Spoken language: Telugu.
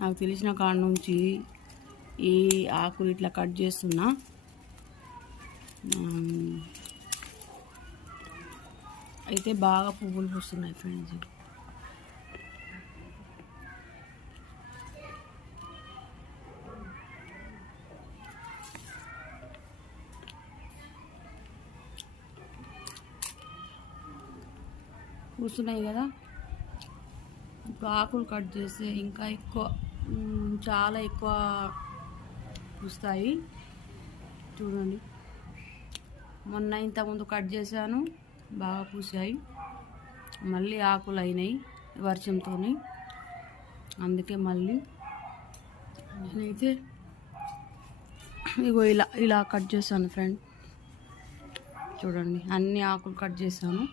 నాకు తెలిసిన కాడ నుంచి ఈ ఆకులు ఇట్లా కట్ చేస్తున్నా. అయితే బాగా పువ్వులు పూస్తున్నాయి ఫ్రెండ్స్. పూస్తున్నాయి కదా. ఇప్పుడు ఆకులు కట్ చేస్తే ఇంకా ఎక్కువ, చాలా ఎక్కువ పూస్తాయి. చూడండి, మొన్న ఇంతకుముందు కట్ చేశాను, బాగా పూసాయి. మళ్ళీ ఆకులు అయినాయి వర్షంతో, అందుకే మళ్ళీ నేనైతే ఇగో ఇలా కట్ చేశాను ఫ్రెండ్. చూడండి, అన్ని ఆకులు కట్ చేశాను.